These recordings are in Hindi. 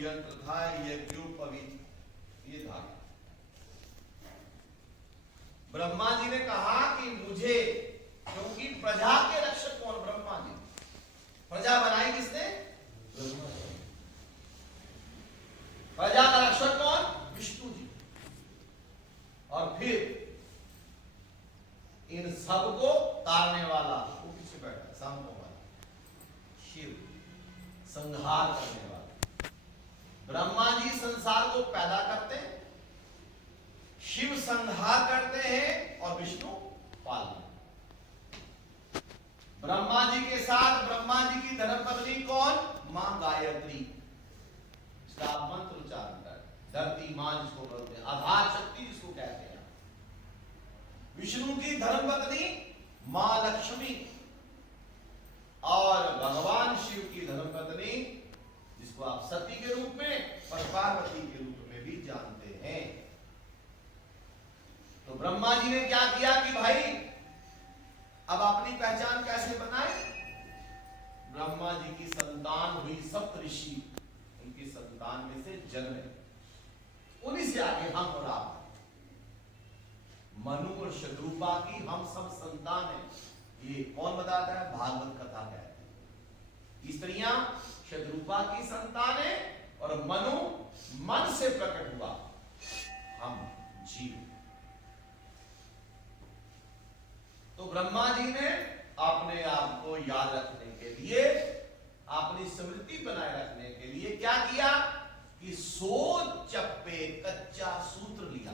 यंत्र था यज्ञोपवीत, ये था। ब्रह्मा जी ने कहा कि मुझे, क्योंकि प्रजा के रक्षक कौन? ब्रह्मा जी। प्रजा बनाई किसने? ब्रह्मा जी। प्रजा का रक्षक कौन? विष्णु जी। और फिर इन सबको तारने वाला वो पीछे बैठा सांपों वाला शिव, संहार करने वाला। ब्रह्मा जी संसार को पैदा करते हैं, शिव संहार करते हैं और विष्णु पालते हैं। ब्रह्मा जी के साथ ब्रह्मा जी की धर्मपत्नी कौन? मां गायत्री। इसका आप मंत्र उच्चारण करें। धरती मां जिसको बोलते हैं, आधार शक्ति जिसको कहते हैं। विष्णु की धर्मपत्नी मां लक्ष्मी और भगवान शिव की धर्मपत्नी जिसको आप सती के रूप में और पार्वती के रूप में भी जानते हैं। तो ब्रह्मा जी ने क्या किया कि भाई अब अपनी पहचान कैसे बनाए? ब्रह्मा जी की संतान हुई सप्त ऋषि, उनकी संतान में से जन्मे, उन्हीं से आगे हम और आप, मनु और शत्रुपा की हम सब संतान हैं। ये कौन बताता है? भागवत कथा कहते हैं। स्त्रियां शत्रुपा की संतान है और मनु मन से प्रकट हुआ, हम जीव। तो ब्रह्मा जी ने अपने आप को याद रखने के लिए, अपनी स्मृति बनाए रखने के लिए क्या किया कि 100 चप्पे कच्चा सूत्र लिया।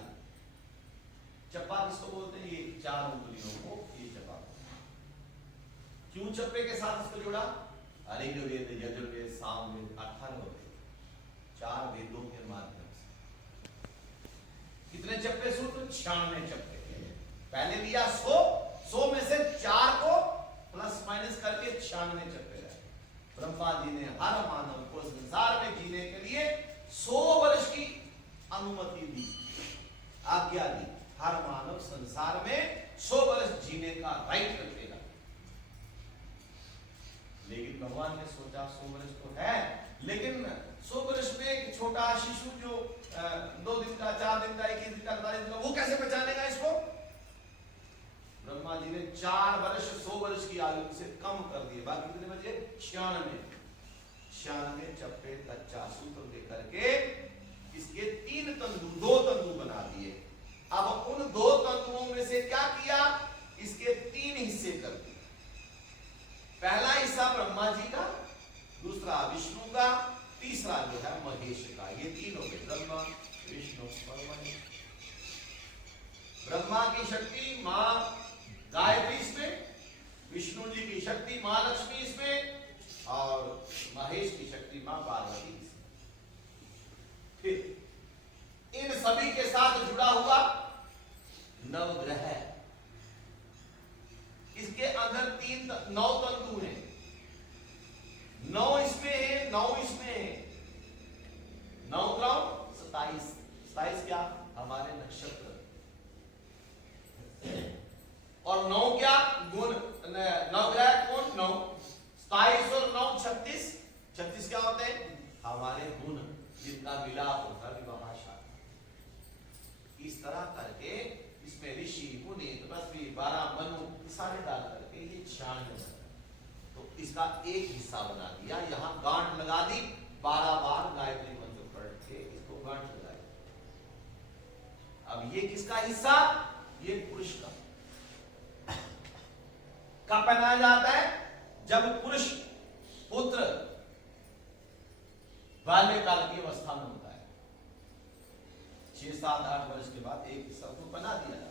चप्पा किसको बोलते हैं? ये 4 उंगलियों को ये चप्पा। क्यों चप्पे के साथ इसको जोड़ा? ऋग्वेद, यजुर्वेद, सामवेद, 18 वेद, 4 वेदों के माध्यम से। कितने चप्पे सूत्र? 96 चप्पे। पहले लिया 100 में से 4 को प्लस माइनस करके 96 चप्पे रहे। ब्रह्मा जी ने हर मानव को संसार में जीने के लिए 100 वर्ष की अनुमति दी, आज्ञा दी। हर मानव संसार में 100 वर्ष जीने का राइट रखेगा। लेकिन भगवान ने सोचा 100 वर्ष तो है, लेकिन 100 वर्ष में एक छोटा शिशु जो 2 दिन का, 4 दिन का, 21 दिन का, 48 दिन का, वो कैसे पहचानेगा इसको? ब्रह्मा जी ने 4 वर्ष 100 वर्ष की आयु से कम कर दिए। बाकी कितने बचे? 96 चप्पे कच्चा सूत्र लेकर के इसके 3 तंतु, 2 तंतु बना दिए। अब उन 2 तंतुओं में से क्या किया? इसके 3 हिस्से कर दिए। पहला हिस्सा ब्रह्मा जी का, दूसरा विष्णु का, तीसरा जो है महेश का। ये 3 हो गए, ब्रह्मा, विष्णु और महेश। ब्रह्मा की शक्ति मां गायत्री इसमें, विष्णु जी की शक्ति मां लक्ष्मी इसमें, और महेश की शक्ति मां पार्वती इसमें। फिर इन सभी के साथ जुड़ा हुआ नवग्रह, इसके अंदर 9 तंतु हैं। 9 इसमें है, 9 इसमें है। 9 ग्राम 27, 27 क्या? हमारे नक्षत्र। और 9 क्या? गुण, नवग्रह कौन? 9। 27 और 9 36। 36 क्या होते हैं? हमारे गुण, जिनका मिलाप होता है विवाह शादी। इस तरह करके इसमें ऋषि, मुनि, तपस्वी, 12 मनु सारे डाल करके ये 96। तो इसका एक हिस्सा बना दिया, यहां गांठ लगा दी। 12 बार गायत्री मंत्र पढ़ के इसको गांठ लगाई। अब ये किसका हिस्सा? ये पुरुष का। कब पहनाया जाता है? जब पुरुष पुत्र बाल्यकाल की अवस्था में होता है। 6, 7, 8 वर्ष के बाद एक हिस्सा को बना दिया जाता है।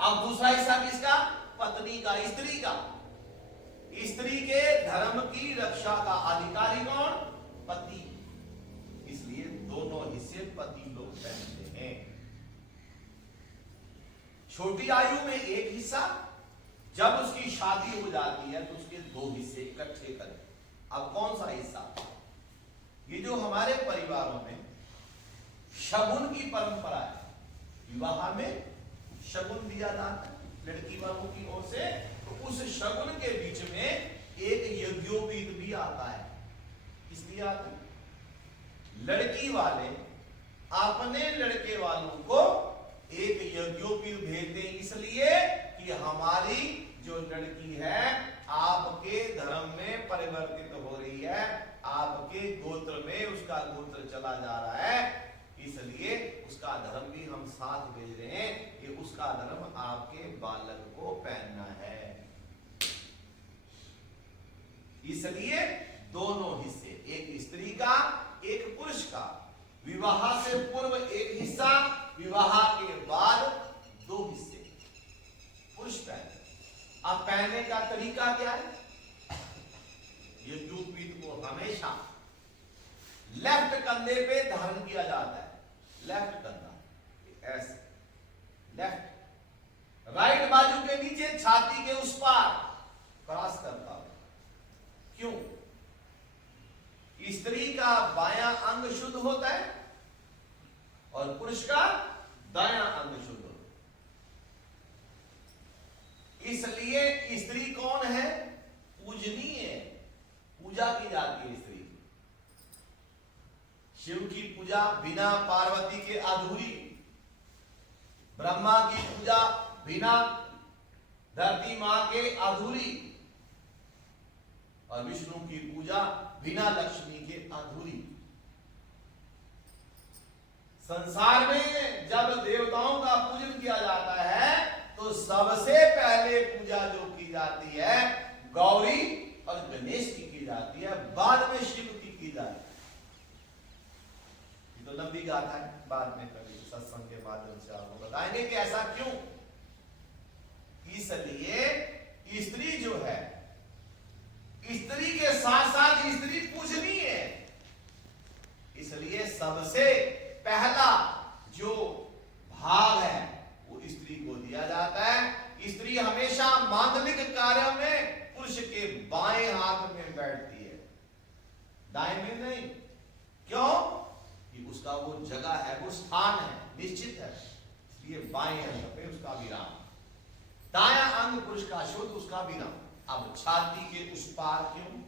अब दूसरा हिस्सा किसका? पत्नी का, स्त्री का। स्त्री के धर्म की रक्षा का अधिकारी कौन? पति। इसलिए दोनों हिस्से पति लोग पहनते हैं। छोटी आयु में एक हिस्सा, जब उसकी शादी हो जाती है तो उसके 2 हिस्से इकट्ठे करें। अब कौन सा हिस्सा? ये जो हमारे परिवारों में शगुन की परंपरा है, विवाह में शगुन दिया जाता है लड़की वालों की ओर से, तो उस शगुन के बीच में एक यज्ञोपवीत भी आता है। इसलिए आता है लड़की वाले अपने लड़के वालों को एक यज्ञोपवीत भेजते हैं, इसलिए कि हमारी जो लड़की है आपके धर्म में परिवर्तित हो रही है, आपके गोत्र में उसका गोत्र चला जा रहा है, इसलिए उसका धर्म भी हम साथ भेज रहे हैं कि उसका धर्म आपके बालक को पहनना है। इसलिए दोनों हिस्से, एक स्त्री का एक पुरुष का, विवाह से पूर्व एक हिस्सा, विवाह के बाद दो हिस्से पुरुष पहने। अब पहनने का तरीका क्या है? यज्ञोपवीत को हमेशा लेफ्ट कंधे पे धारण किया जाता है, लेफ्ट कंधा ऐसे, लेफ्ट, राइट बाजू के नीचे छाती के उस पार क्रॉस करता है। क्यों? स्त्री का बायां अंग शुद्ध होता है और पुरुष का दायां अंग शुद्ध होता है। इसलिए स्त्री कौन है? पूजनीय है, पूजा की जाती है स्त्री। शिव की पूजा बिना पार्वती के अधूरी, ब्रह्मा की पूजा बिना धरती मां के अधूरी, और विष्णु की पूजा बिना लक्ष्मी के अधूरी। संसार में जब देवताओं का पूजन किया जाता है तो सबसे पहले पूजा जो की जाती है गौरी और गणेश की जाती है, बाद में शिव की जाती है। ये तो लंबी गाथा है, बाद में कभी सत्संग के माध्यम से आपको बताएंगे कि ऐसा क्यों। इसलिए स्त्री जो है, स्त्री के साथ साथ स्त्री पूजनीय है, इसलिए सबसे पहला जो भाग है वो स्त्री को दिया जाता है। स्त्री हमेशा मांगलिक कार्य में पुरुष के बाएं हाथ में बैठती है, दाएं में नहीं। क्यों? कि उसका वो जगह है, वो स्थान है, निश्चित है, इसलिए बाएं अंग पे उसका विराम, दायां अंग पुरुष का शुद्ध, उसका विराम। अब छाती के उस पार क्यों?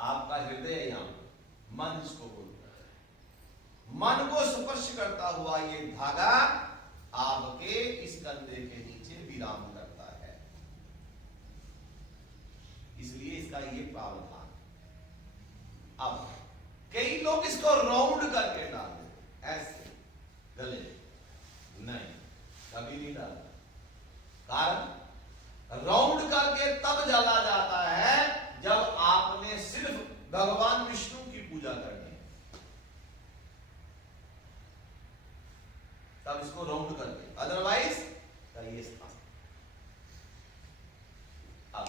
आपका हृदय यहां, मन इसको बोलता है, मन को स्पर्श करता हुआ ये धागा आपके इस कंधे के नीचे विराम करता है, इसलिए इसका ये प्रावधान। अब कई लोग इसको राउंड करके डाल देते, ऐसे गले, नहीं, कभी नहीं डालता। कारण राउंड करके तब जला जाता है जब आपने सिर्फ भगवान विष्णु की पूजा करनी है, तब इसको राउंड करके, अदरवाइज ये स्थान। अब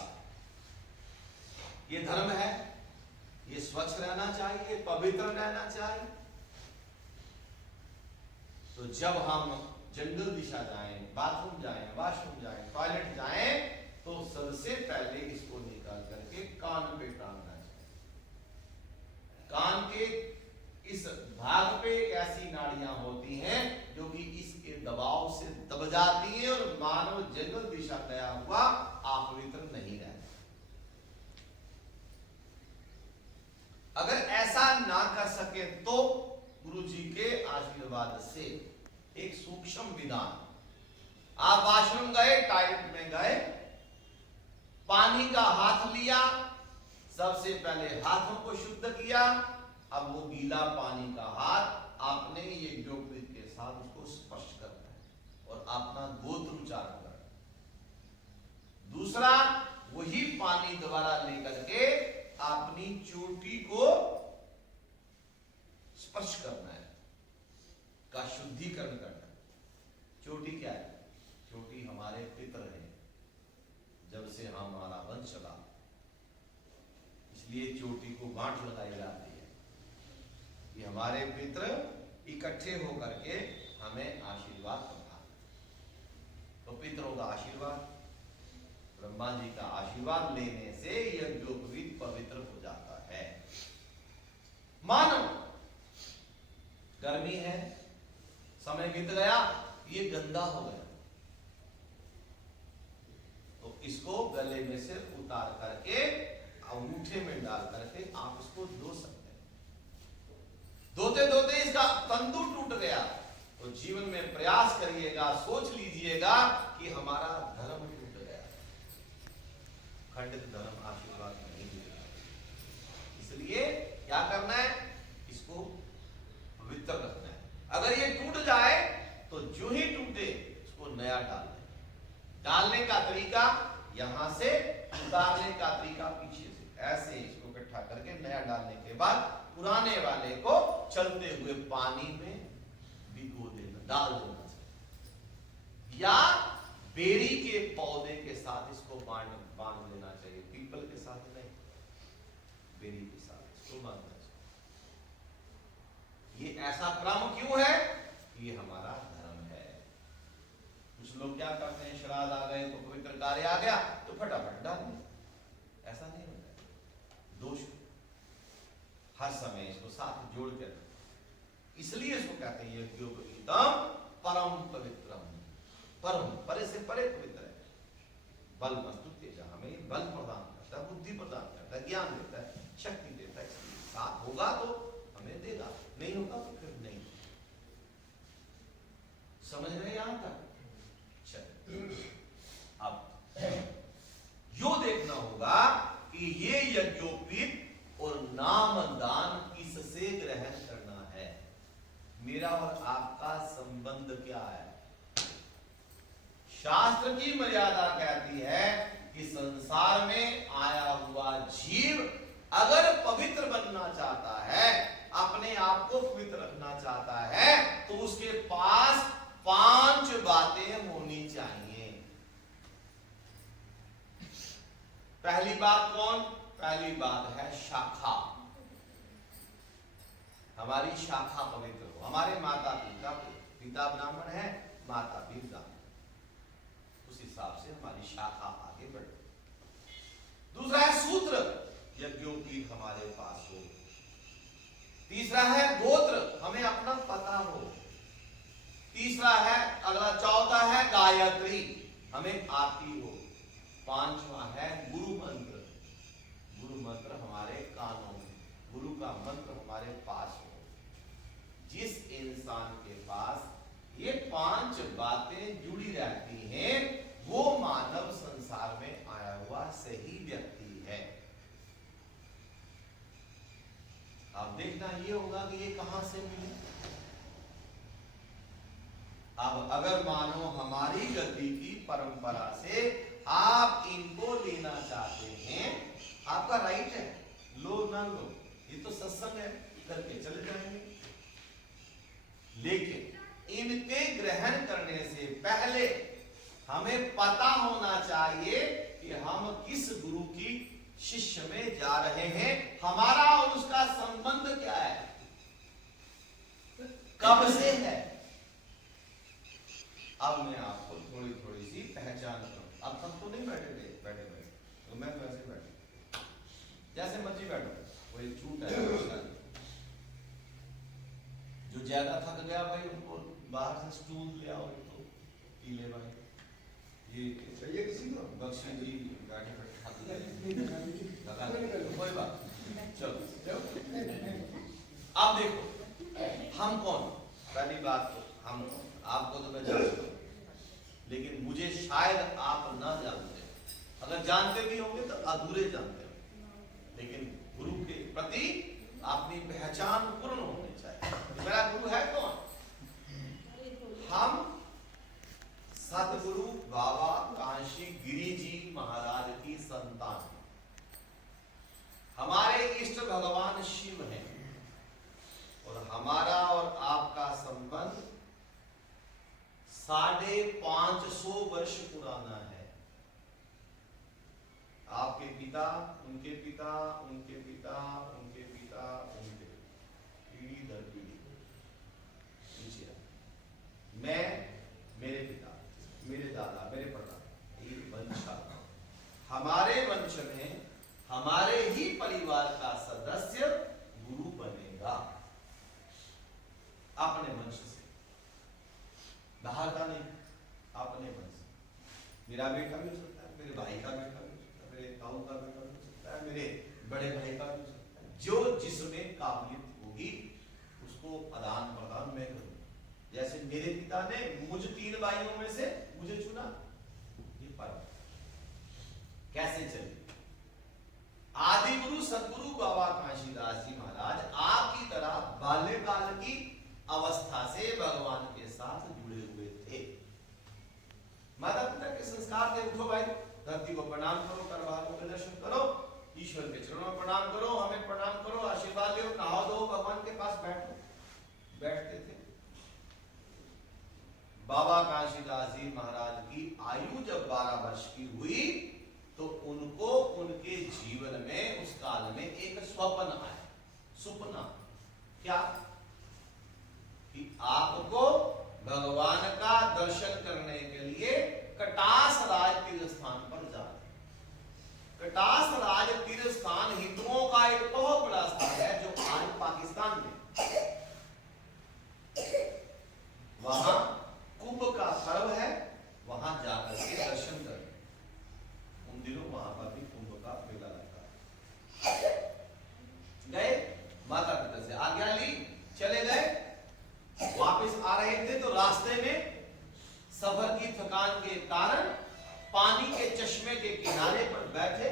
ये धर्म है, ये स्वच्छ रहना चाहिए, पवित्र रहना चाहिए। तो जब हम जंगल दिशा जाएं, बाथरूम जाएं, वॉशरूम जाएं, टॉयलेट जाएं, तो सबसे पहले इसको निकाल करके कान पे टांगना चाहिए। कान के इस भाग पे ऐसी नाड़ियां होती हैं जो कि इसके दबाव से दब जाती हैं और मानव जंगल दिशा गया हुआ अपवित्र नहीं रहता। अगर ऐसा ना कर सके तो गुरु जी के आशीर्वाद से एक सूक्ष्म विधान, आप वॉशरूम गए, टॉयलेट में गए, पानी का हाथ लिया, सबसे पहले हाथों को शुद्ध किया, अब वो गीला पानी का हाथ आपने ये यज्ञोपवीत के साथ उसको स्पर्श करना है और अपना गोत्र उच्चारण करना है। दूसरा, वही पानी दोबारा लेकर के अपनी चोटी को स्पर्श करना है, का शुद्धिकरण करना है। चोटी क्या है? चोटी हमारे पितर हैं, जब से हमारा वंश चला, इसलिए चोटी को गांठ लगाई जाती है। ये हमारे पितर इकट्ठे होकर के हमें आशीर्वाद प्रदान, तो पितरों का आशीर्वाद, ब्रह्मा जी का आशीर्वाद लेने से यज्ञोपवीत पवित्र हो जाता है। मानो गर्मी है, समय बीत गया, ये गंदा हो गया, तो इसको गले में से उतार करके अंगूठे में डाल करके आप इसको धो सकते हैं। तंतु टूट गया तो जीवन में प्रयास करिएगा, सोच लीजिएगा कि हमारा धर्म टूट गया। खंडित धर्म आशीर्वाद नहीं देगा। इसलिए क्या करना है, इसको पवित्र रखना है। अगर ये टूट जाए तो जो ही टूटे उसको नया डाल दें। डालने का तरीका यहां से, उतारने का तरीका पीछे से, ऐसे इसको इकट्ठा करके नया डालने के बाद पुराने वाले को चलते हुए पानी में भिगो देना, डाल देना चाहिए, या बेरी के पौधे के साथ इसको बांध लेना चाहिए। पीपल के साथ नहीं, बेरी के साथ इसको बांधना चाहिए। ये ऐसा क्रम क्यों है? ये हमारा धर्म है। कुछ लोग क्या करते हैं, श्राद्ध आ गए तो पवित्र कार्य आ गया तो फटाफट डाल दें। ऐसा नहीं होता है, दोष। हर समय इसको साथ जोड़ कर, इसलिए इसको कहते हैं यज्ञोपवीतम परम पवित्रम। परम, परे से परे पवित्र है। बल वस्तु तेजा, हमें बल प्रदान करता है, बुद्धि प्रदान करता है, ज्ञान देता है, शक्ति देता है। साथ होगा तो हमें देगा, नहीं होगा तो फिर नहीं। समझ रहे यहां तक? अब यो देखना होगा कि ये यज्ञोपवीत और नामदान किससे ग्रहण करना है। मेरा और आपका संबंध क्या है? शास्त्र की मर्यादा कहती है कि संसार में आया हुआ जीव अगर पवित्र बनना चाहता है, अपने आप को पवित्र रखना चाहता है, तो उसके पास 5 बातें होनी चाहिए। पहली बात कौन? पहली बात है शाखा। हमारी शाखा पवित्र हो। हमारे माता पिता, पिता ब्राह्मण है, माता भी ब्राह्मण, उस हिसाब से हमारी शाखा आगे बढ़े। दूसरा है सूत्र, यज्ञोपवीत हमारे पास हो। तीसरा है गोत्र, हमें अपना पता हो। तीसरा है, अगला चौथा है गायत्री, हमें आती हो। पांचवा है गुरु मंत्र, गुरु मंत्र हमारे कानों में, गुरु का मंत्र हमारे पास हो। जिस इंसान के पास ये 5 बातें जुड़ी रहती हैं, वो मानव संसार में आया हुआ सही व्यक्ति है। अब देखना ये होगा कि ये कहां से मिले। अब अगर मानो हमारी गद्दी की परंपरा से आप इनको लेना चाहते हैं, आपका राइट है, लो ना लो, ये तो सत्संग है, करके चले जाएंगे। लेकिन इनके ग्रहण करने से पहले हमें पता होना चाहिए कि हम किस गुरु की शिष्य में जा रहे हैं, हमारा और उसका संबंध क्या है, कब से है। अब मैं आपको थोड़ी थोड़ी सी पहचान करूं। अब तक तो नहीं बैठे तो मैं तो ऐसे बैठे, जैसे मर्जी बैठो, वो एक छूट है। जो ज्यादा थक गया भाई, उनको बाहर से स्टूल ले आओ, तो पी ले भाई। ये चाहिए किसी को, बख्शी जी बैठे बैठे थक गए, कोई बात। चलो अब देखो हम कौन। पहली बात तो हम कौन, आपको तो मैं जानता हूं, लेकिन मुझे शायद आप ना जानते। अगर जानते भी होंगे तो अधूरे जानते हो। लेकिन गुरु के प्रति अपनी पहचान पूर्ण होनी चाहिए। मेरा गुरु है कौन? हम सतगुरु बाबा काशी गिरी जी महाराज की संतान। हमारे इष्ट भगवान शिव हैं और हमारा और आपका संबंध 550 वर्ष पुराना है। आपके पिता, उनके पिता, उनके पिता, उनके पिता, उनके पीढ़ी दर पीढ़ी नीचे, मैं, मेरे पिता, मेरे दादा, मेरे परदादा, ये वंश। हमारे वंश में हमारे ही परिवार का सदस्य गुरु बनेगा, अपने वंश से, बाहर का नहीं, अपने वंश। मेरा बेटा भी हो सकता है, मेरे भाई का बेटा भी हो सकता है, मेरे ताऊ का बेटा भी हो सकता है, मेरे बड़े भाई का भी हो सकता है। जो जिसमें काबिलियत होगी उसको उसको आदान प्रदान मैं करूं। जैसे मेरे पिता ने मुझ 3 भाइयों में से मुझे चुना, ये परम कैसे चले। आदि गुरु सदगुरु बाबा काशीदास जी महाराज आपकी तरह बाल्यकाल की अवस्था से भगवान के साथ जुड़े हुए थे। माता पिता के संस्कार थे, उठो भाई, धरती को प्रणाम करो, करवालों के दर्शन करो, ईश्वर के चरणों में प्रणाम करो, हमें प्रणाम करो, आशीर्वाद लो, नहाओ धो, भगवान के पास बैठो। बैठते थे। बाबा काशीदास जी महाराज की आयु जब 12 वर्ष की हुई तो उनको उनके जीवन में उस काल में एक स्वप्न आया। सुपना क्या? कि आपको भगवान का दर्शन करने के लिए कटास राज तीर्थ स्थान पर जाना। कटास राज तीर्थ स्थान हिंदुओं का एक बहुत बड़ा स्थान है जो आज पाकिस्तान में, वहां कुंभ का पर्व है, वहां जाकर के दर्शन करें। उन दिनों वहां पर भी कुंभ का मेला लगता है। गए, माता पिता से आज्ञा ली, चले गए। वापस आ रहे थे तो रास्ते में सफर की थकान के कारण पानी के चश्मे के किनारे पर बैठे,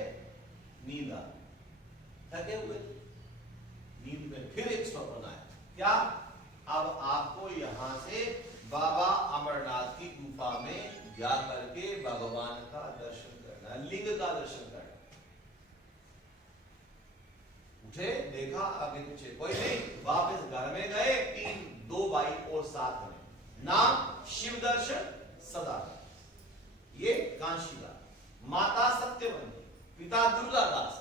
नींद आ, थके हुए थे। नींद में फिर एक स्वप्न आया। क्या? अब आपको यहां से बाबा अमरनाथ की गुफा में जाकर के भगवान का दर्शन करना, लिंग का दर्शन करना। उठे, देखा आगे पीछे कोई नहीं, वापस घर में गए। 2 भाई और साथ में, नाम शिव दर्शन सदा, ये कांशीदास, माता सत्यवती, पिता दुर्गादास।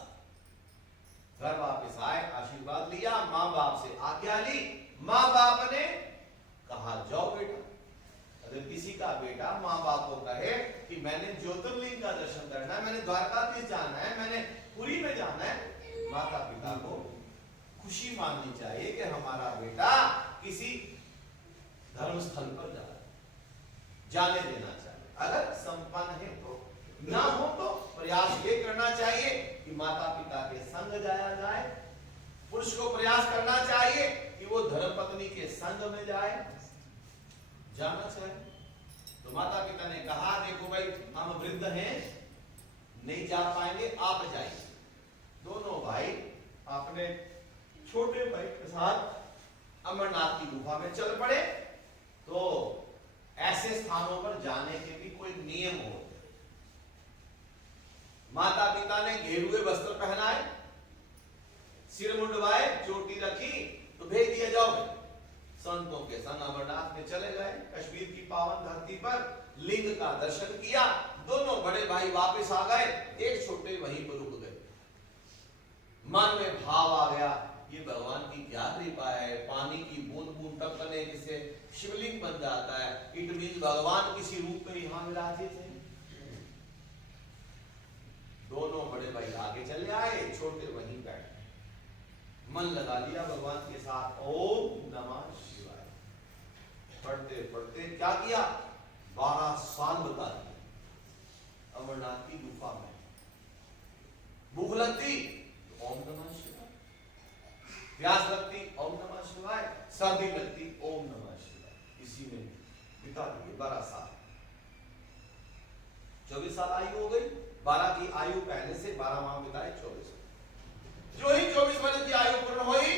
घर वापस आए, आशीर्वाद लिया, माँ बाप से आज्ञा ली। माँ बाप ने कहा जाओ बेटा। अगर किसी का बेटा माँ बाप को कहे कि मैंने ज्योतिर्लिंग का दर्शन करना है, मैंने द्वारकाधीश जाना है, मैंने पुरी में जाना है, माता पिता को खुशी माननी चाहिए कि हमारा बेटा किसी धर्म स्थल पर जा रहा है, जाने देना चाहिए। अगर संपन्न है तो, ना हो तो प्रयास ये करना चाहिए कि माता पिता के संग जाया जाए। पुरुष को प्रयास करना चाहिए कि वो धर्मपत्नी के संग में जाए, जाना चाहिए। तो माता पिता ने कहा देखो भाई हम वृद्ध हैं, नहीं जा पाएंगे, आप जाइए। दोनों भाई अपने छोटे भाई के साथ अमरनाथ की गुफा में चल पड़े। तो ऐसे स्थानों पर जाने के भी कोई नियम हो। माता पिता ने घेरुए वस्त्र पहनाए, सिर मुंडवाए, चोटी रखी, तो भेज दिया जाओ। संतों के संग अमरनाथ में चले गए। कश्मीर की पावन धरती पर लिंग का दर्शन किया। दोनों बड़े भाई वापस आ गए, एक छोटे वहीं पर रुक गए। मन में भाव आ गया, ये भगवान की क्या कृपा है, पानी की बूंद बूंद टपकने से शिवलिंग बन जाता है। इट मीन भगवान किसी रूप में यहां विराजित है। दोनों बड़े भाई आगे चले आए, छोटे वहीं बैठे, मन लगा लिया भगवान के साथ। ओम नमः शिवाय पढ़ते पढ़ते क्या किया, 12 साल बता दिए अमरनाथ की गुफा में। भूख लगती ओम नमः शिवाय, प्यास लगती ओम नमः शिवाय, सर्दी लगती ओम नमः शिवाय। इसी में बिता दिए 12 साल। 24 साल आयु हो गई। 12 की आयु पहले से 12 माह बिताए, 24। जो ही 24 वर्ष की आयु पूर्ण हुई,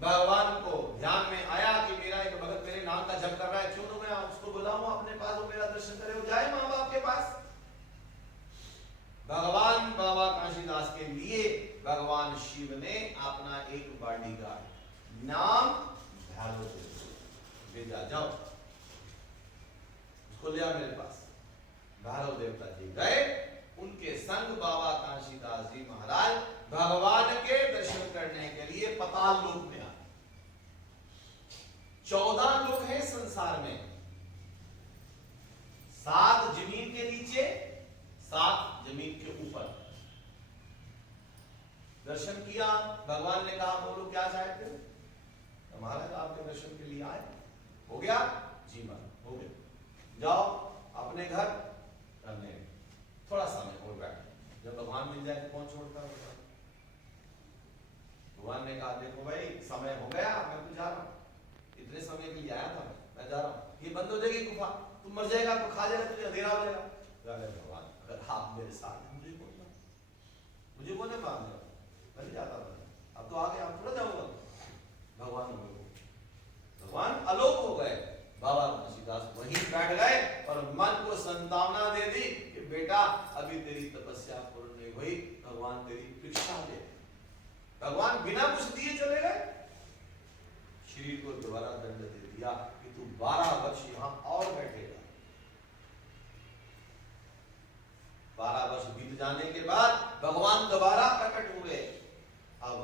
भगवान को ध्यान में आया कि मेरा एक भगत मेरे नाम का जप कर रहा है, क्यों ना मैं उसको बुलाऊं अपने पास, वो मेरा दर्शन करे, वो जाए माँ बाप के पास। भगवान बाबा काशीदास के लिए भगवान शिव ने अपना एक बॉडीगार्ड नाम भैरव भेजा, जाओ उसको लिया मेरे पास। भैरव देवता जी गए, उनके संग बाबा काशीदास जी महाराज भगवान के दर्शन करने के लिए पाताल लोक में आए। 14 लोग हैं संसार में, 7 जमीन के नीचे, 7 जमीन के ऊपर। दर्शन किया, भगवान ने कहा बोलो क्या चाहते हो। महाराज आपके दर्शन के लिए आए, हो गया जी मान, हो गया, जाओ अपने घर करने, थोड़ा समय और बैठ, जब भगवान मिल जाए तो कौन छोड़ता है। भगवान ने कहा देखो भाई समय हो गया, मैं तो जा रहा हूं। इतने समय के लिए आया था, मैं जा रहा हूँ, ये बंद हो जाएगी गुफा, तू मर जाएगा तो खा जाएगा, तुझे अंधेरा हो जाएगा। भगवान अगर आप मेरे साथ हैं, मुझे कौन है मारने वाला, मैं नहीं जाता था, अब तो आगे आप थोड़ा जाऊंगा। भगवान अलोप हो गए। बाबा तुलसीदास वहीं बैठ गए और मन को संतावना दे दी कि बेटा अभी तेरी तपस्या पूर्ण नहीं हुई, भगवान तेरी परीक्षा ले। भगवान बिना कुछ दिए चले गए, शरीर को दोबारा दंड दे दिया कि तू 12 वर्ष यहां और बैठेगा। 12 वर्ष बीत जाने के बाद भगवान दोबारा प्रकट हुए। अब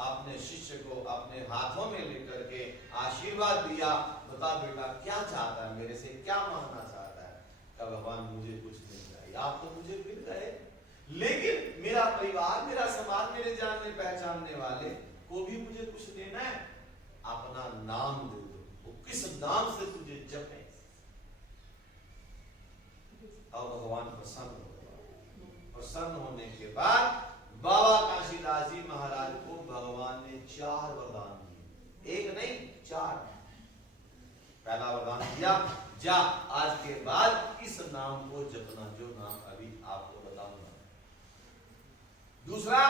अपने शिष्य को अपने हाथों में लेकर के आशीर्वाद दिया, बता बेटा क्या चाहता है मेरे से, क्या मांगना चाहता है। कहा भगवान मुझे कुछ नहीं चाहिए, आप तो मुझे मिल गए, लेकिन मेरा परिवार, मेरा समाज, मेरे जानने पहचानने वाले को भी मुझे कुछ देना है, अपना नाम दे दो, वो किस नाम से तुझे जपे। अब भगवान प्रसन्न हो। प्रसन्न होने के बाद बाबा काशीदास जी महाराज को भगवान ने 4 वरदान दिए, एक नहीं 4। पहला वरदान दिया, जा आज के बाद इस नाम को जपना, जो नाम अभी आपको बताऊंगा। दूसरा,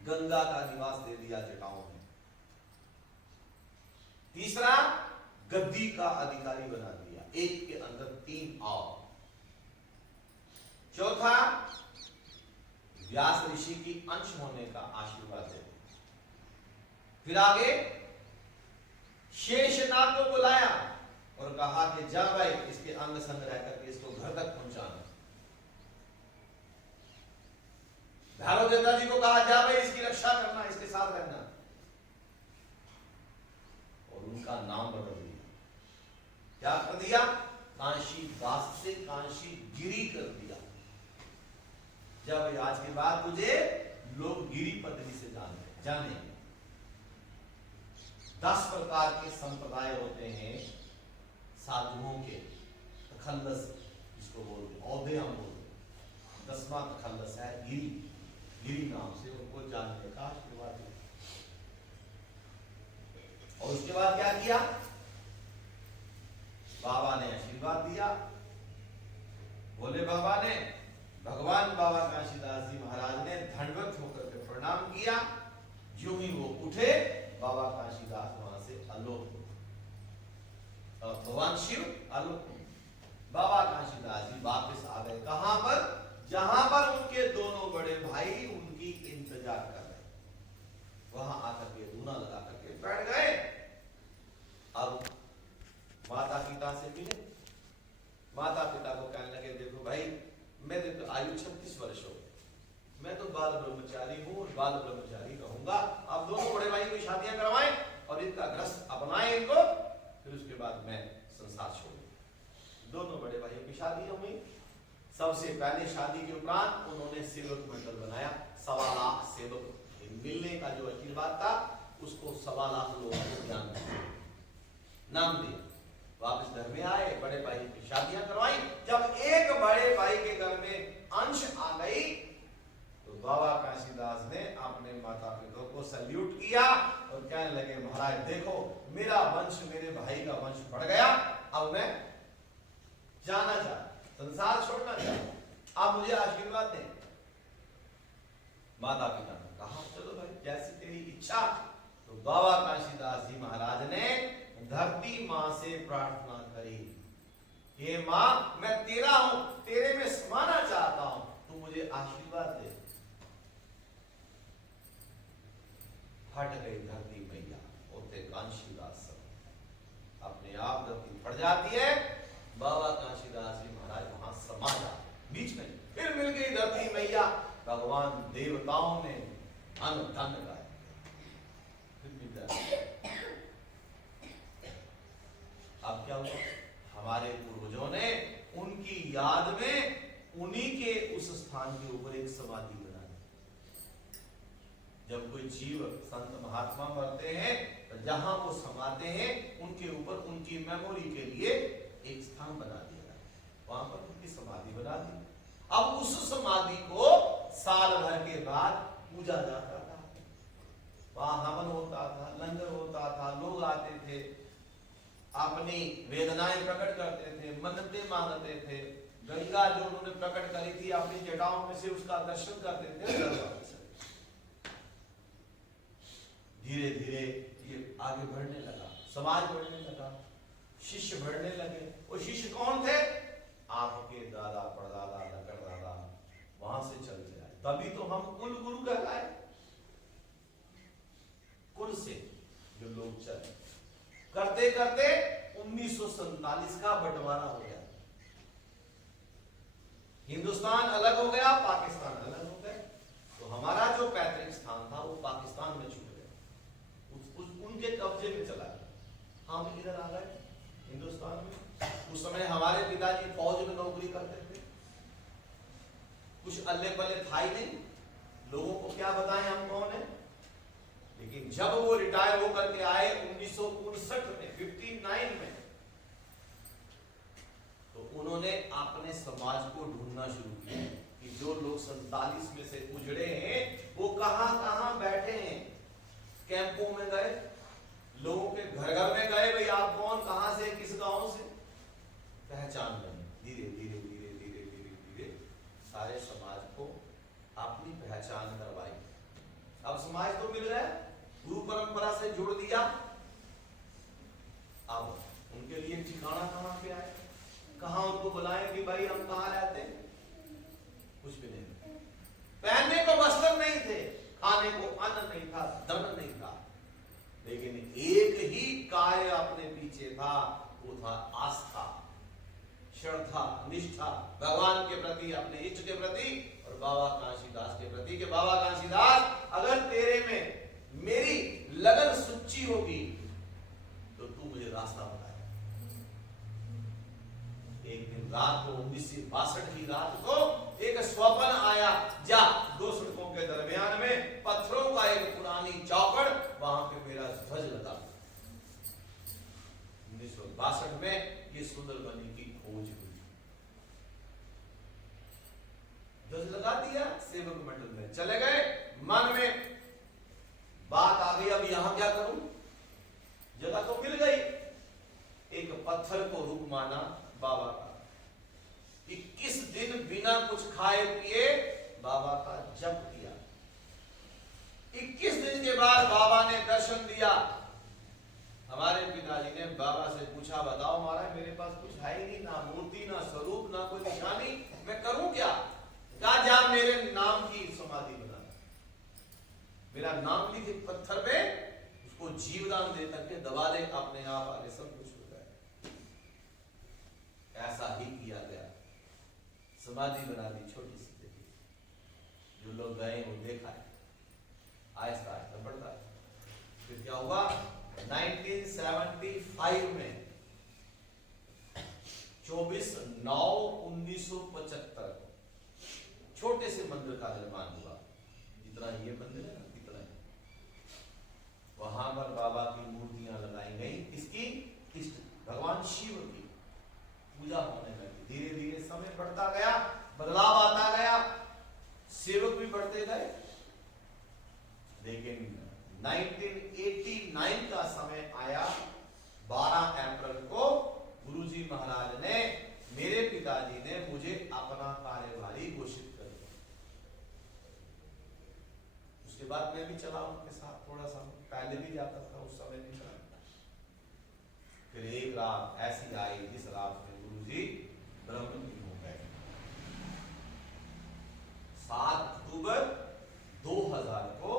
गंगा का निवास दे दिया जटाओं में। तीसरा, गद्दी का अधिकारी बना दिया, एक के अंदर 3 और। चौथा, व्यास ऋषि की अंश होने का आशीर्वाद दे। फिर आगे शेषनाग को बुलाया और कहा कि जा भाई इसके अंग संग रह करके इसको घर तक पहुंचाना। भैरव देवता जी को कहा जा भाई इसकी रक्षा करना, इसके साथ रहना, और उनका नाम बदल दिया। क्या कर दिया? काशी दास से काशी गिरी कर दिया। जब आज के बाद तुझे लोग गिरी पदवी से जानेंगे। 10 प्रकार के संप्रदाय होते हैं साधुओं के, तखल्लस जिसको बोलते, औधे हम बोलते। 10वां तखल्लस है गिरी, गिरी नाम से उनको जानने का आशीर्वाद दिया। और उसके बाद क्या किया? बाबा ने आशीर्वाद दिया, बोले बाबा ने, भगवान बाबा काशीदास जी महाराज ने दंडवत होकर के प्रणाम किया। जो ही वो उठे, बाबा काशीदास वहां से आलोक हो, भगवान शिव आलोक हो। बाबा काशीदास जी वापस आ गए, कहां पर? जहां पर उनके दोनों बड़े भाई उनकी इंतजार कर रहे, वहां आकर के धूना लगा करके बैठ गए। अब माता पिता से मिले, माता पिता को कहने लगे देखो भाई मेरे तो आयु 36 वर्ष हो, मैं तो बाल ब्रह्मचारी हूं और बाल ब्रह्मचारी रहूंगा। आप दोनों बड़े भाई की शादियां करवाएं और इनका ग्रस्त अपनाएं इनको, फिर उसके बाद मैं संसार छोड़ूंगा। दोनों बड़े भाइयों की शादी हुई। सबसे पहले शादी के उपरांत उन्होंने सेवक मंडल बनाया। 1.25 लाख सेवक मिलने का जो आशीर्वाद था उसको 1.25 लाख लोगों को ज्ञान नाम दिया। वापस घर में आए, बड़े भाई की शादियां करवाई। जब एक बड़े भाई के घर में अंश आ गई तो बाबा काशीदास ने अपने माता पिता को सल्यूट किया और कहने लगे महाराज देखो मेरा वंश, मेरे भाई का वंश बढ़ गया, अब मैं जाना चाहता, संसार छोड़ना चाहता, आप मुझे आशीर्वाद दें। माता पिता ने कहा चलो भाई जैसी तेरी इच्छा। तो बाबा काशीदास जी महाराज ने धरती मां से प्रार्थना करी, हे मां मैं तेरा हूं, तेरे में समाना चाहता हूं, तू मुझे आशीर्वाद दे। हट गई धरती मैया, होते काशीदास अपने आप धरती फट जाती है। बाबा काशीदास जी महाराज वहां समा जाते बीच में, फिर मिल गई धरती मैया। भगवान देवताओं ने अन्न धन गाया, फिर मिल जाए। अब क्या हुआ? हमारे पूर्वजों ने उनकी याद में उन्हीं के उस स्थान के ऊपर एक समाधि बना दी। जब कोई जीव संत महात्मा मरते हैं तो जहां वो समाते हैं उनके ऊपर उनकी मेमोरी के लिए एक स्थान बना दिया, वहां पर उनकी समाधि बना दी। अब उस समाधि को साल भर के बाद पूजा जाता था। वहां हवन होता था, लंगर होता था, लोग आते थे, अपनी वेदनाएं प्रकट करते थे, मन्नतें मांगते थे। गंगा जो उन्होंने प्रकट करी थी अपनी जटाओं में से, उसका दर्शन करते थे। धीरे धीरे ये आगे बढ़ने लगा, समाज बढ़ने लगा, शिष्य बढ़ने लगे। वो शिष्य कौन थे? आपके दादा परदादा दादा वहां से चलते आए, तभी तो हम कुल गुरु कहलाए। कुल से जो लोग चले, करते करते 1947 का बंटवारा हो गया। हिंदुस्तान अलग हो गया, पाकिस्तान अलग हो गया। तो हमारा जो पैतृक स्थान था वो पाकिस्तान में छूट गया, उनके कब्जे में चला गया। हम इधर आ गए हिंदुस्तान में। उस समय हमारे पिताजी फौज में नौकरी करते थे, कुछ अल्ले पल्ले था ही नहीं, लोगों को क्या बताएं हम कौन है। लेकिन जब वो रिटायर होकर के आए 1959 में, 59 में, तो उन्होंने अपने समाज को ढूंढना शुरू किया कि जो लोग 47 में से उजड़े हैं वो कहां कहां बैठे हैं। कैंपों में गए, लोगों के घर घर में गए, भाई आप कौन, कहां से, किस गांव से, पहचान बनी। धीरे धीरे धीरे धीरे धीरे धीरे सारे समाज को अपनी पहचान करवाई। अब समाज तो मिल गया, गुरु परंपरा से जोड़ दिया। अब उनके लिए ठिकाना कहां पे आए, कहां उनको बुलाएं कि भाई हम कहां रहते हैं? कुछ भी नहीं। पहनने को वस्त्र नहीं थे, खाने को अन्न नहीं था, धन नहीं था, लेकिन एक ही कार्य अपने पीछे था, वो था आस्था, श्रद्धा, निष्ठा भगवान के प्रति, अपने इष्ट के प्रति और बाबा काशीदास के प्रति। कि बाबा काशीदास, अगर तेरे में मेरी लगन सच्ची होगी तो तू मुझे रास्ता बताए। एक दिन रात को 1962 की रात को एक स्वप्न आया, जा दो सड़कों के दरमियान में पत्थरों का एक पुरानी चौकड़, वहां पे मेरा ध्वज लगा। 1962 में ये सुंदरबनी की खोज हुई, ध्वज लगा दिया, सेवक मंडल में चले गए। मन में बात आ गई, अब यहां क्या करूं, जगह तो मिल गई। एक पत्थर को रुक माना बाबा का, 21 दिन बिना कुछ खाए पिए बाबा का जप किया। 21 दिन के बाद बाबा ने दर्शन दिया। हमारे पिताजी ने बाबा से पूछा, बताओ महाराज मेरे पास कुछ है ही नहीं, ना मूर्ति, ना स्वरूप, ना कोई निशानी, मैं करूं क्या? कहा जा मेरे नाम की समाधि बना, मेरा नाम लिख पत्थर पे, उसको जीवदान दे करके दबा दे, अपने आप आगे सब कुछ हो जाए। ऐसा ही किया गया, समाधि बना दी, छोटी सी देखी। जो लोग गए वो देखा है, आहिस्ता आहिस्ता बढ़ता है। फिर क्या हुआ, 1975 में 24/9/1975 छोटे से मंदिर का निर्माण हुआ, जितना ये मंदिर है ना इतना ही। वहां पर बाबा की मूर्तियां लगाई गई, किसकी? इष्ट भगवान शिव की पूजा होने लगी। धीरे धीरे समय बढ़ता गया, बदलाव आता गया, सेवक भी बढ़ते गए। लेकिन 1989 का समय आया, 12 अप्रैल को गुरुजी महाराज ने, मेरे पिताजी ने मुझे अपना कार्यभारी घोषित कर दिया। उसके बाद मैं भी चला उनके साथ, थोड़ा सा पहले भी जाता था, उस समय भी चला। फिर एक रात ऐसी आई जिस रात में गुरुजी ब्रह्मलीन हो गए। 7 अक्टूबर 2000 को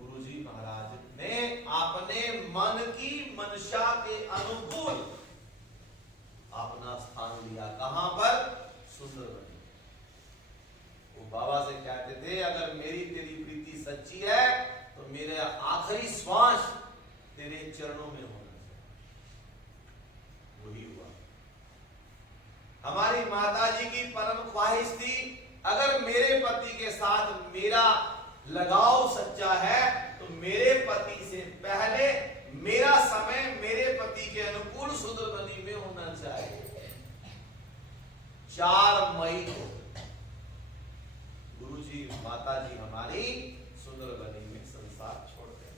गुरुजी महाराज ने अपने मन की मंशा के अनुकूल अपना स्थान लिया। कहां पर? सुंदरबनी। वो बाबा से कहते थे, अगर मेरी तेरी प्रीति सच्ची है तो मेरे आखिरी श्वास तेरे चरणों में होना चाहिए। वही हुआ। हमारी माताजी की परम ख्वाहिश थी, अगर मेरे पति के साथ मेरा लगाव सच्चा है तो मेरे पति से पहले मेरा समय मेरे पति के अनुकूल सुंदरबनी में होना चाहिए। 4 मई को गुरुजी माताजी हमारी सुंदरबनी में संसार छोड़ गए।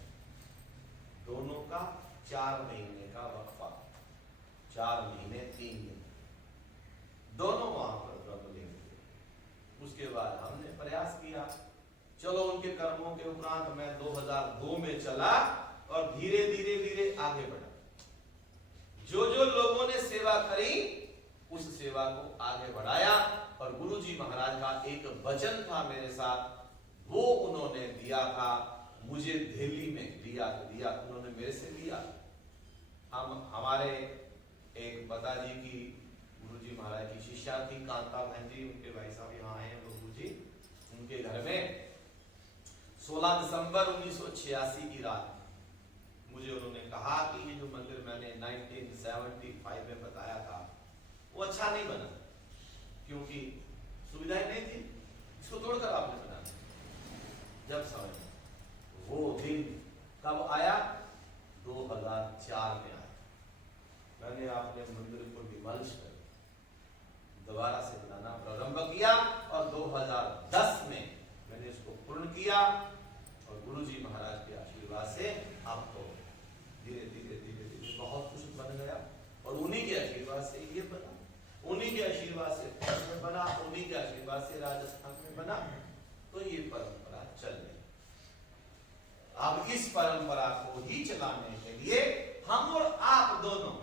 4 महीने का वक्फा, 4 महीने 3 दिन दोनों वहां पर ब्रह्म लेंगे। उसके बाद हमने प्रयास किया, चलो उनके कर्मों के उपरांत मैं 2002 में चला और धीरे धीरे धीरे आगे बढ़ा। जो जो लोगों ने सेवा करी उस सेवा को आगे बढ़ाया और गुरुजी महाराज का एक वचन था मेरे साथ, वो उन्होंने दिया था मुझे दिल्ली में दिया उन्होंने मेरे से लिया। हम हमारे एक पिताजी की गुरुजी महाराज की शिष्या थी कांता बहन जी, उनके भाई साहब यहाँ आए हैं गुरुजी, उनके घर में 16 दिसंबर 1986 की रात मुझे उन्होंने कहा कि ये जो मंदिर मैंने 1975 में बताया था वो अच्छा नहीं बना, क्योंकि सुविधाएं नहीं थी, इसको तोड़कर आपने बनाया। जब समझ वो दिन कब आया, 2004 में आया। मैंने आपने मंदिर को डिमोलिश कर दोबारा से बनाना प्रारंभ किया और 2010 में मैंने इसको पूर्ण किया और गुरुजी महाराज के आशीर्वाद से अब तो धीरे धीरे धीरे धीरे बहुत कुछ बन गया और उन्हीं के आशीर्वाद से ये बना, उन्हीं के आशीर्वाद से में बना, उन्हीं के आशीर्वाद से राजस्थान में बना। तो ये परंपरा चल रही। अब इस परंपरा को ही चलाने के लिए हम और आप दोनों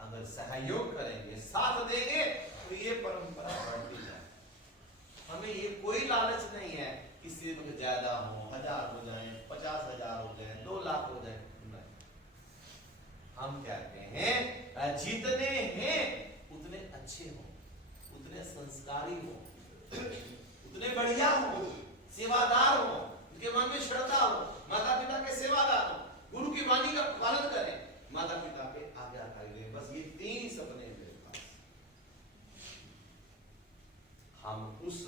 अगर सहयोग करेंगे, साथ देंगे, तो ये परंपरा बढ़ती जाए। हमें ये कोई लालच नहीं है कि सिर्फ ज्यादा हो, 1000 हो जाए, 50,000 हो जाए, 2 लाख हो जाए, नहीं। हम कहते हैं जितने हैं उतने अच्छे हो, उतने संस्कारी हो, उतने बढ़िया हो, सेवादार हो, उनके मन में श्रद्धा हो, माता पिता के सेवादार हो, गुरु की वाणी का पालन करें, माता पिता के आज्ञाकारी रहें। बस ये 3 सपने मेरे पास। हम उस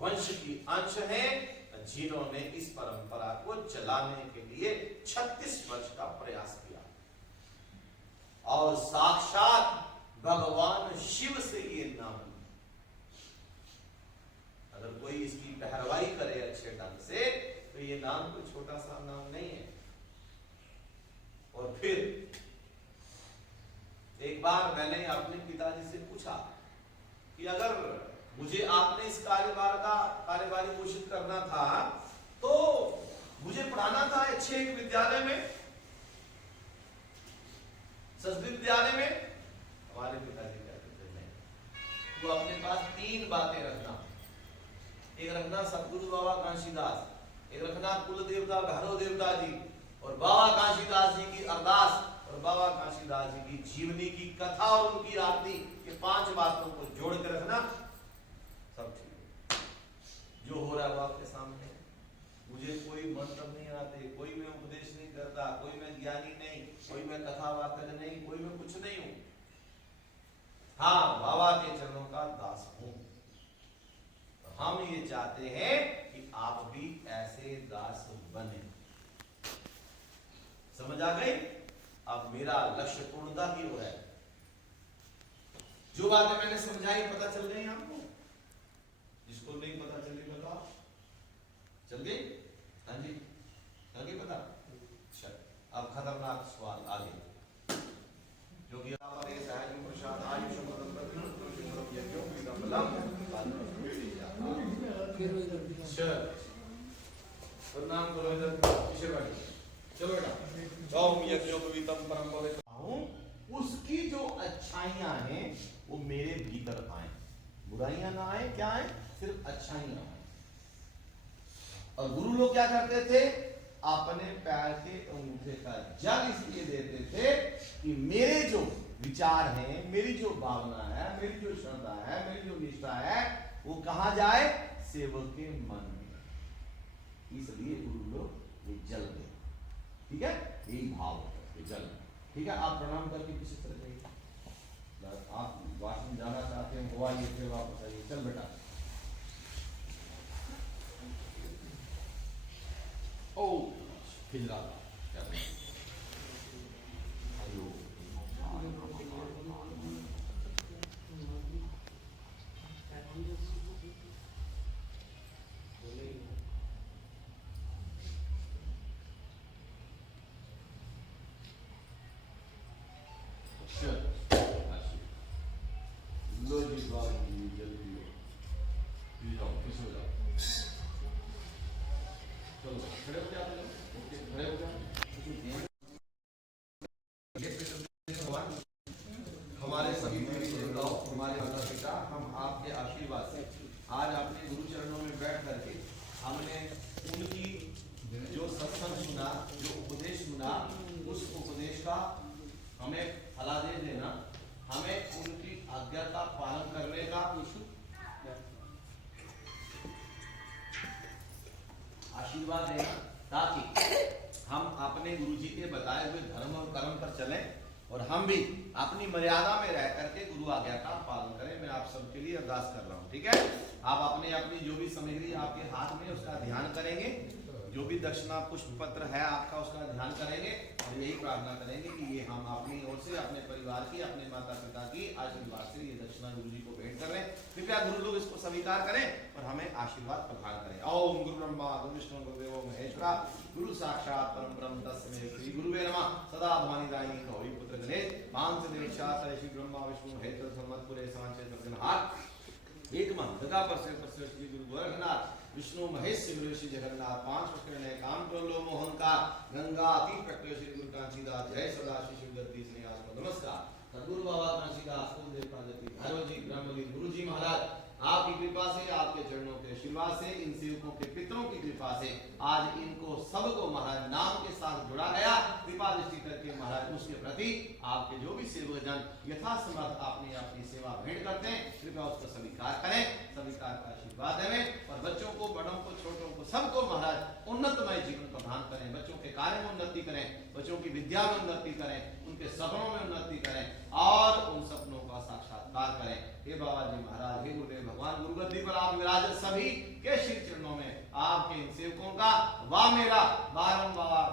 वंश की अंश हैं जिन्होंने इस परंपरा को चलाने के लिए 36 वर्ष का प्रयास किया और साक्षात भगवान शिव से ये नाम, अगर कोई इसकी पहरवाई करे अच्छे ढंग से तो ये नाम कोई छोटा सा नाम नहीं है। और फिर एक बार मैंने अपने पिताजी से पूछा कि अगर मुझे आपने इस कार्यभारी घोषित करना था तो मुझे पढ़ाना था अच्छे एक विद्यालय में, संस्कृत विद्यालय में। हमारे पिताजी कहते थे नहीं, तो अपने पास 3 बातें रखना, एक रखना सतगुरु बाबा काशीदास, एक रखना कुल देवता भैरव देवता जी और बाबा काशीदास जी की अरदास और बाबा काशीदास जी की जीवनी की कथा और उनकी आरती, ये 5 बातों को जोड़ कर रखना, सब ठीक। जो हो रहा है वो आपके सामने, मुझे कोई मंत्र नहीं आते, कोई मैं उपदेश नहीं करता, कोई मैं ज्ञानी नहीं, कोई मैं कथावाचक नहीं, कोई मैं कुछ नहीं हूं। हाँ, बाबा के चरणों का दास हूं। तो हम ये चाहते हैं कि आप भी ऐसे दास बने। समझ आ गई? अब मेरा लक्ष्य पूर्णता की ओर है। जो बातें मैंने समझाई पता चल गई आपको? जिसको नहीं पता चली बता, चल गई? हाँ जी, आगे पता? चल, अब खतरनाक सवाल आगे, जो कि प्रसाद आयुष प्रणाम करो इधर किशोर भाई, चलो बेटा। ओम यज्ञोपवीतम परम पवित्र। उसकी जो अच्छाइयां हैं वो मेरे भीतर आए, बुराइयां ना आए, क्या आए? सिर्फ अच्छाइयां आए। और गुरु लोग क्या करते थे? अपने पैर के अंगूठे का जल इसलिए देते थे कि मेरे जो विचार हैं, मेरी जो भावना है, मेरी जो श्रद्धा है, मेरी जो निष्ठा है, वो कहां जाए? सेवक के मन में। इसलिए गुरु लोग ये जल दे, ठीक है? यही भाव है जल, ठीक है? आप प्रणाम करके किसी तरह जाइए। आप वाशरूम जाना चाहते हैं वो आइए, फिर वापस आइए। चल बेटा। ओ खिजरा क्या खड़े हो जाओ, खड़े हो जाओ। हमारे सभी देवी देवताओं, हमारे माता पिता, हम आपके आशीर्वाद से आज अपने गुरु चरणों में बैठ करके हमने उनकी जो सत्संग सुना, जो उपदेश सुना, उस उपदेश का हमें फलादेश देना, हमें उनकी आज्ञा का पालन करने का आशीर्वाद देना, ताकि हम अपने गुरु जी के बताए हुए धर्म और कर्म पर चलें और हम भी अपनी मर्यादा में रह करके गुरु आज्ञा का पालन करें। मैं आप सबके लिए अरदास कर रहा हूँ, ठीक है। आप अपने अपनी जो भी सामग्री आपके हाथ में उसका ध्यान करेंगे, जो भी दक्षिणा पुष्प पत्र है आपका उसका ध्यान करेंगे और यही प्रार्थना करेंगे कि ये हम अपनी ओर से अपने परिवार की, अपने माता पिता की आशीर्वाद से ये दक्षिणा गुरु जी को भेंट कर रहे हैं। कृपया गुरु लोग इसको स्वीकार करें और हमें आशीर्वाद प्रदान करें। ओम गुरु ब्रह्मा गुरु विष्णु गुरुदेवो महेश्वरा गुरु साक्षात परम ब्रह्म तस्मै श्री गुरुवे नमः। सदा भवानी दायिनी गौरी पुत्र गणेश मांस देवशात श्री ब्रह्मा विष्णु महेश्वर सम्मतपुरे सांचे सर्जनहार एक मन गदा पर से श्री गुरु गोरखनाथ विष्णु महेश शिव श्री जगन्नाथ पांच प्रकरण काम टोलो मोहनकार गंगा अति प्रकट श्री गुरु कांसीदास जय सदा श्री शिव जगदीश निवास को नमस्कार। सदगुरु बाबा कांसीदास कुलदेव प्राजपति भैरव जी ब्रह्मलीन गुरु जी महाराज आपकी कृपा से, आपके चरणों के आशीर्वाद से, इन सेवकों के पितरों की कृपा से आज इनको सबको महाराज नाम के साथ जुड़ा गया। कृपा दृष्टि करके महाराज उसके प्रति आपके जो भी सेवक जन यथासमर्थ अपनी अपनी सेवा भेंट करते हैं, कृपया उसको स्वीकार करें, स्वीकार का आशीर्वाद दें और बच्चों को, बड़ों को, छोटों को, सबको महाराज उन्नतमय जीवन प्रदान करें। बच्चों के कार्य में उन्नति करें, बच्चों की विद्या में उन्नति करें, उनके सपनों में उन्नति करें और उन सपनों का साक्षात्कार करें। हे बाबा जी महाराज, हे गुरुदेव भगवान, गुरुगद्दी पर आप विराजत सभी के श्री चरणों में आपके इन सेवकों का व मेरा बारंबार